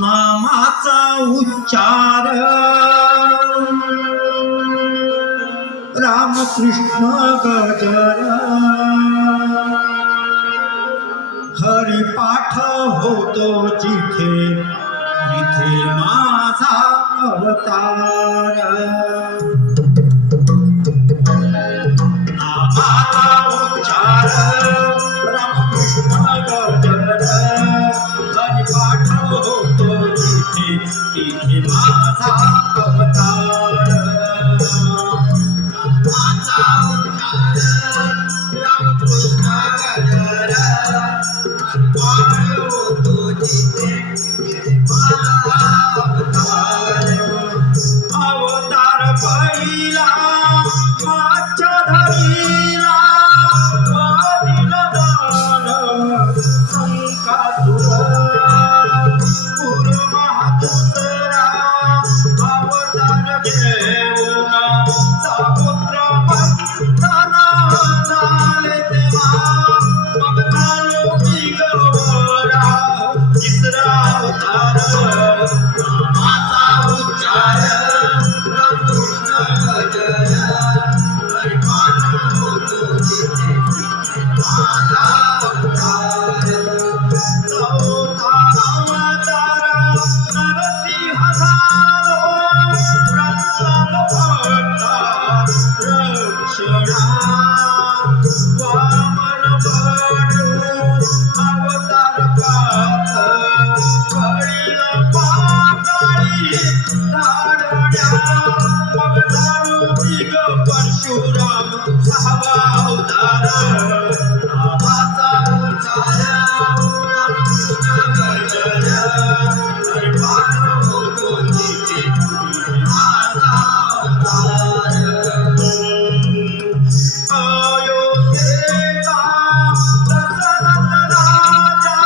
नामाचा उच्चार रामकृष्ण गजर हरिपाठ होतो जिथे तिथे माझा अवतार नामाचा उच्चार रामकृष्ण गजर हरिपाठ होतो जिथे तिथे माझा अवतार नामाचा उच्चार रामकृष्ण गजर अवतार पहिला माझ्या धरीला वादिल दान संकासुर पूर्वमहादुसरा अवतार घेऊन समुद्र मंथना झाले तेव्हा मग झालो बिगवरा तिसरा अवतार नामाचा उच्चार रामकृष्ण गजर हरिपाठ होतो जिथे माझा अवतार चौथा अवतार नरसिंह झालो प्रल्हाद भक्ता रक्षणा वामन भटू अवतार पाहत कळील पाताळी धाडण्या मग झालो बिग परशुराम सहावा अवतार नामाचा उच्चार रामकृष्ण गजर हरिपाठ होतो जिथे माझा अवतार अयोध्येचा दशरथ राजा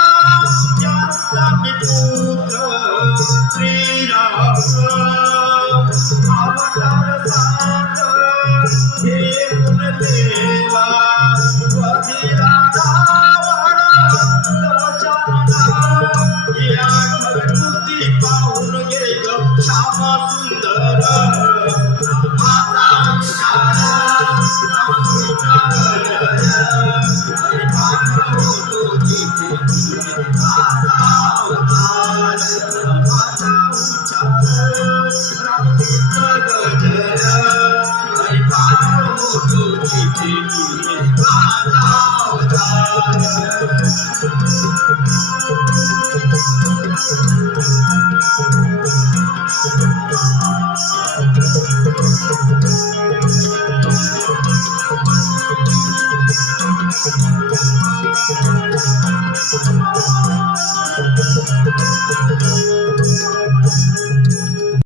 यांचा पुत्र श्रीराम अवतार सात घेऊन देवा वधिला रावण दशानना या कृती पाहून गेल श्याम सुंदर नामाचा उच्चार रामकृष्ण गजर हरिपाठ होतो जिथे तिथे माझा अवतार नामाचा उच्चार रामकृष्ण गजर हरिपाठ होतो जिथे तिथे माझा अवतार